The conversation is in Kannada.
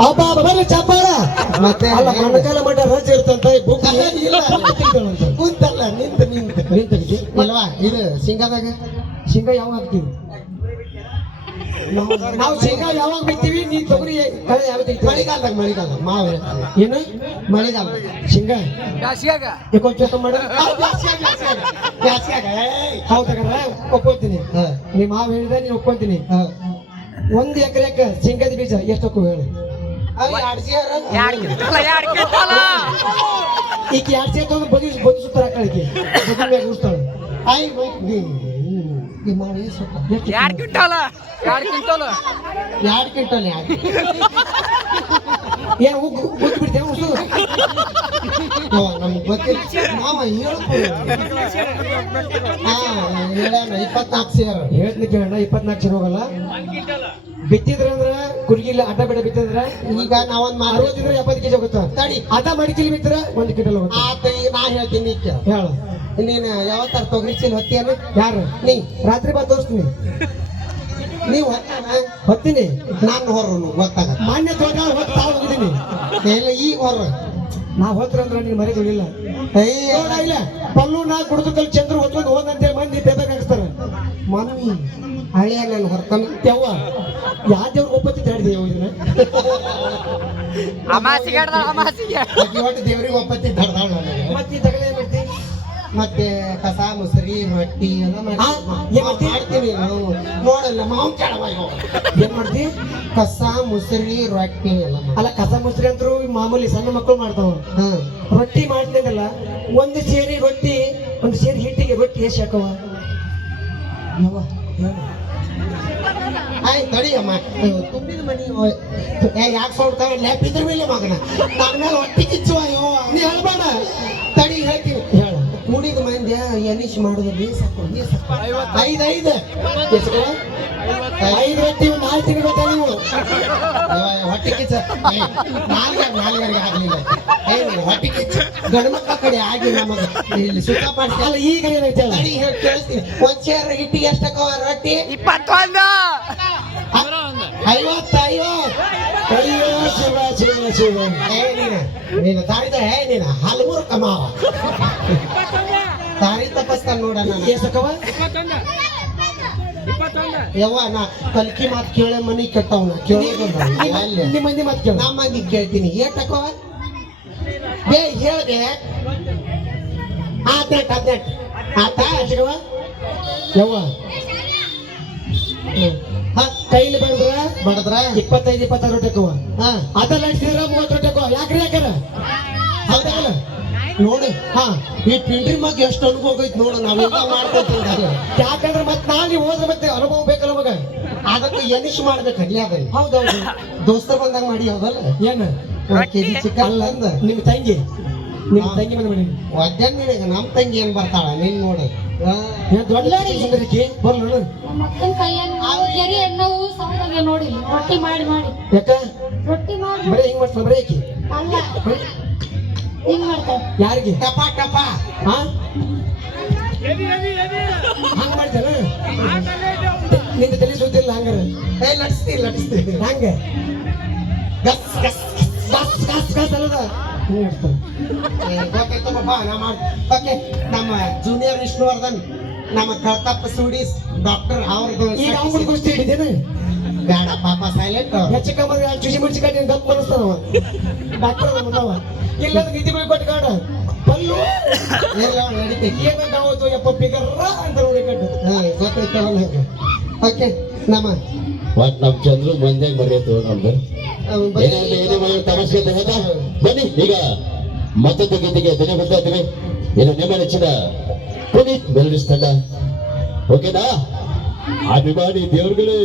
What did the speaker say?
ಅಬ್ಬಾ ಬರ್ಲಿ ಚಪ್ಪಾಳ. ಮತ್ತೆ ಅಲ್ಲ ಮಣ್ಣಕಾಲ ಮಠ ರಜೆ ಇರ್ತಂತ ಬುಕ್ ಇಲ್ಲ. ಕುಂತಲ್ಲ ನಿಂತ ನಿಂತ. ನಿಂತಕ್ಕೆ ಇಲ್ವಾ ಇದು ಸಿಂಗದಾಗ ಶೇಂಗಾ ಯಾವಾಗ ಹಾಕ್ತೀವಿ? ನಾವು ಶೇಂಗಾ ಯಾವಾಗ ಬಿತ್ತೀವಿ ನೀ ತೊಗರಿ ಕಳೆ ತೆಗಿತೀವಿ ಮಳೆಗಾಲದಾಗ ಮಳೆಗಾಲ ಮಾವ. ಏನು ಮಳೆಗಾಲ. ಶೇಂಗಾ ಯಾಕೋ ಚೋತ ಮಾಡ. ಹೌದಾಗಲ್ಲ ಒಪ್ಕೋತೀನಿ ಹಾ. ನಿಮ್ಮ ಮಾವ ಹೇಳಿದ್ರೆ ನೀನು ಒಪ್ಕೊಂತೀನಿ ಹಾ. ಒಂದ್ ಎಕರೆಕ ಶೇಂಗಾದ ಬೀಜ ಎಷ್ಟು ಹೇಳು. ಅವ್ ಎರಡ್ ಸೇರ್ ತಗೊಂಡು ಬದಿ ಬದಿ ಸುತ್ತರ ಉಳಿಸ್ತಾಳೆ ಐ ಮಾಡಿ ಎಷ್ಟು ಎರಡ್ ಕ್ವಿಂಟಾಲ? ಎರಡ್ ಕ್ವಿಂಟಾಲ? ಎರಡ್ ಕ್ವಿಂಟಲ್ ಯಾಕೆ ಏನ್ ಉಗ್ಗು ಉಗ್ಗು ಬಿಡ್ತೇವೆ ಉಸು ನಮ್ಗೆ ಗೊತ್ತಿಲ್ಲ. ಮಾವ ಇಪ್ಪತ್ನಾಲ್ಕು ಸೇರು. ಹೇಳ್ತೀನಿ ಕೇಳೋಣ ಇಪ್ಪತ್ನಾಲ್ಕು ಸೇರ್ ಹೋಗಲ್ಲ. ಬಿತ್ತಿದ್ರೆ ಅಂದ್ರ ಕುರ್ಗಿಲ್ಲ ಅಡ್ಡ ಬೇಡ ಬಿತ್ತಂದ್ರೆ ಈಗ ನಾವೊಂದ್ ಅರವತ್ತಿದ್ರೆ ಎಪ್ಪತ್ತು ಕೆಜಿ ಹೋಗುತ್ತ. ತಡಿ. ಅದ ಮಡಿಕಿಲಿ ಬಿತ್ತರ ಒಂದ್ ಕಿಟಲ್ ಹೋಗುತ್ತೆ. ಆತ ಈಗ ನಾ ಹೇಳ್ತೀನಿ. ಹೇಳ. ನೀನು ಯಾವತ್ತಾರ ತೊಗರಿ ಚೀಲ ಹೊತ್ತಿಯನು ಯಾರು? ನೀ. ರಾತ್ರಿ ಬಾ ತೋರಿಸ್ತೀನಿ. ನೀವು ಹೊತ್ತಾನ? ಹೊತ್ತೀನಿ. ನಾನು ಹೊರನು ಗೊತ್ತಾಗ ಮಾನ್ಯ ತೋಟ ಹೊತ್ತು ಹೋಗಿದ್ದೀನಿ. ಎಲ್ಲ ಈಗ ಹೊರ ನಾ ಹೋತ್ರ ಅಂದ್ರೆ ನೀನ್ ಮರೆ ತುಳಿಲ್ಲ ಇಲ್ಲ. ಪಲ್ಲು ನಾ ಕುಡಿದು ಕಲ್ ಚಂದ್ರ ಹೊತ್ಕೊಂಡು ಹೋದಂತೆ ಮಂದಿ ಪೇಪರ್ ಹಾಕಿಸ್ತಾರ. ಮಮ್ಮಿ ಹಳೆಯ ನಾನು ಹೊರ್ಕೊಂಡ್ ಯಾವ ಯಾ ದೇವ್ರ ಇದನ್ನ ಅಮಾಸಿಗೆ ಹಿಡ್ದ ಅಮಾಸಿಗೆ ಒಟ್ಟು ದೇವ್ರಿಗೆ ಒಪ್ಪತ್ತಿ ಧರ್ದಾಳ ನನಗೆ. ಮತ್ತೆ ಈ ತಗಲ ಏನ್ ಮಾಡ್ತಿ? ಮತ್ತೆ ಕಸ ಮುಸರಿ ರೊಟ್ಟಿ ಎಲ್ಲ ಮಾಡಿ- ಆ, ಏನ್ ಮಾಡ್ತಿ? ಮಾಡ್ತೀನಿ ನಾವು ನೋಡಲ್ಲ ಮಾವು ಕೆಳವ ಇವು. ಏನ್ ಮಾಡ್ತಿ? ಕಸ ಮುಸರಿ ರೊಟ್ಟಿ ಎಲ್ಲ ಮಾಡಿ. ಅಲ್ಲ ಕಸ ಮುಸ್ರಿ ಅಂದ್ರು ಮಾಮೂಲಿ ಸಣ್ಣ ಮಕ್ಕಳು ಮಾಡ್ತಾವ. ಹ್ಮ್ ರೊಟ್ಟಿ ಮಾಡ್ತಿದ್ದಲ್ಲ ಒಂದು ಸೇರಿ ರೊಟ್ಟಿ ಒಂದು ಸೇರಿ ಹಿಟ್ಟಿಗೆ ರೊಟ್ಟಿ ಎಷ್ಟು ಹಾಕವ? ಯವ್ವ. ಆಯ್ ತಡಿ ಅಮ್ಮ. ತುಂಬಿದ ಮನಿ ಯಾಕೆ ಸೌಡ್ತಾವ ಲ್ಯಾಪ್ ಇದ್ರ ಮೇಲೆ ಮಗನ. ನನ್ನ ಮೇಲೆ ಹೊಟ್ಟಿ ಕಿಚ್ಚುವ ಅಯ್ಯೋ. ನೀ ಹೇಳ್ಬೇಡ. ತಡಿ, ಹೇಳ್ತೀನಿ. ಹೇಳ. ಕೂಡಿದ ಮಂದಿ ಎನಿಶ್ ಮಾಡುದು ಬೇಸಾಕು ಬೇಸಾಕು ಐದು ಐದು? ಐದು ರೊಟ್ಟಿ ಒಂದು ನಾಲ್ಕು ತಿಂಗಳು ನೀವು? ಆಗ್ಲಿಲ್ಲ. ಹೊಟ್ಟೆ ಕಿಚ್ಚ ಗಂಡು ಮಕ್ಕಳ ಕಡೆ ಆಗಿ ನಮಗ ಇಲ್ಲಿ ಸುಖ ಪಡಿಸಿ. ಅಲ್ಲ ಈಗ ಏನೈತೆ ತಡಿ ಹೇಳಿ ಕೇಳಿಸ್ತೀನಿ ಒಂದ್ ಸೇರ್ ಹಿಟ್ಟಿಗೆ ಎಷ್ಟಕ್ಕವ ರೊಟ್ಟಿ? ಇಪ್ಪತ್ತೊಂದು! ಐವತ್ತು ಐವತ್ತು ಅಯ್ಯೋ ಶಿವ ಶಿವ ಶಿವ. ಏ ನೀನು ನೀನು ದಾರಿದ ಏ ನೀನು ಹಲಮೂರು ಕಮಾವ ತಾರಿ ತಪ್ಪಿಸ್ತಾನ ನೋಡ ನಾನು. ಎಷ್ಟಕ್ಕವ? ಯವ್ವ ನಾ ಕಲ್ಕಿ ಮಾತು ಕೇಳೇ ಮನಿ ಕೆಟ್ಟವನ ನಿಮ್ಮ ಮಂದಿ ಮಾತು ಕೇಳ. ನಮ್ಮ ಮಂದಿ ಕೇಳ್ತೀನಿ ಏಟಕ್ಕವ ಬೇ ಹೇಳ್ದೆ. ಹದಿನೆಂಟು ಹದಿನೆಂಟು ಆತ ಎಷ್ಟಕ್ಕವ ಯವ್ವ. ಹ, ಕೈಲಿ ಬಂದ್ರ? ಬಡದ್ರ? ಇಪ್ಪತ್ತೈದು ಇಪ್ಪತ್ತಾರು ರೊಟ್ಟಿ ಹಾಕವ ಹಾ. ಅದಲ್ಲ ಅಡ್ಸಿದ್ರ ಮೂವತ್ತು ರೊಟ್ಟಿ ಹಾಕವ ಯಾಕ್ರಿ ಯಾಕಾರ? ಹೌದಲ್ಲ? ನೋಡು ಹಾ ಈ ಪಿಂಡ್ರಿ ಮಗ್ ಎಷ್ಟು ಅನುಭವ ಐತಿ ನೋಡು ನಾವೆಲ್ಲ ಮಾಡ್ಕೊತೀವಿ ಯಾಕಂದ್ರೆ ಮತ್ತೆ ನಾನು ಹೋದ್ರೆ ಮತ್ತೆ ಅನುಭವ ಬೇಕಲ್ಲ ಮಗ? ಅದಕ್ಕೆ ಎನಿಶ್ ಮಾಡ್ಬೇಕು ಅಲ್ಲಿ ಅದ ಹೌದೌದು. ದೋಸ್ತರ್ ಬಂದಾಗ ಮಾಡಿ ಹೌದಲ್ಲ? ಏನು? ಕೆಜಿ ಚಿಕನ್ ಅಂದ ನಿಮ್ಮ ತಂಗಿ? ನಿಮ್ಮ ತಂಗಿ ಮನೆ ಮಾಡಿ ಒದ್ದೆ ನಿನಗೆ ನಮ್ಮ ತಂಗಿ ಏನ್ ಬರ್ತಾಳ ನೀನ್ ನೋಡು. ದೊಡ್ಡ ಸುಂದರಿಕಿ ನೋಡು ಎಣ್ಣವು ಸೌಂದರ್ಯ ನೋಡಿ ರೊಟ್ಟಿ ಮಾಡಿ ಮಾಡಿ. ಯಾಕ? ರೊಟ್ಟಿ ಮಾಡಿ. ಬರೀ ಹಿಂಗ್ ಮಾಡ್ತಾಳ ಬರೀ ಅಲ್ಲ. ಹಿಂಗ್ ಮಾಡ್ತಾರೆ ಯಾರಿಗೆ? ಟಪ ಟಪ. ಹಾ ಹಂಗ ಮಾಡ್ತಾನ ನಿಂದ ತಲೆ ಸುದ್ದಿಲ್ಲ ಹಂಗಾರ. ಏ ಲಟ್ಸ್ತಿ ಲಟ್ಸ್ತಿ ಹಂಗ. ಗಸ್ ಗಸ್ ಅಲ್ಲದ. ನಾ ಮಾಡಿ ಓಕೆ ನಮ್ಮ ಜೂನಿಯರ್ ವಿಷ್ಣುವರ್ಧನ್ ನಮ್ಮ ಕಳ್ತಪ್ಪ ಸೂಡಿಸ್ ಡಾಕ್ಟರ್ ಅವ್ರದ್ದು ಈಗ ಕುಸ್ತಿ ಹಿಡಿದೇನ ಬೇಡ ಪಾಪ ಸೈಲೆಂಟ್ ಹೆಚ್ಚು ಕಮ್ಮಿ ಚುಚಿ ಮುಚ್ಚಿ ಕಟ್ಟಿ ಗಪ್ ಮನಸ್ತಾನವ ಡಾಕ್ಟರ್ ಮುಂದವ ಇಲ್ಲದ ನಿಧಿ ಬೀಳ್ ಕೊಟ್ಟು ಕಾಡ ಪಲ್ಲು ಎಲ್ಲ ಏನಂತ ಯಪ್ಪ ಅಂತ ನೋಡಿ ಕಟ್ಟು ಹಾ ಓಕೆ ನಮ್ಮ ಒಟ್ ನಮ್ ಚಂದ್ರು ಮಂದ್ಯಾಗ ನಮ್ದು ಏನೇ ಬನ್ನಿ ಈಗ ಮತ್ತೊಂದು ಗೀತೆಗೆ ದಿನ ಬರ್ತಾ ಇದ್ದೀವಿ ಏನು ನಿಮ್ಮ ನೆಚ್ಚಿನ ಪುನೀತ್ ಮೆಲಡಿಸ್ ತಂಡ ಓಕೆನಾ ಅಭಿಮಾನಿ ದೇವ್ರುಗಳೇ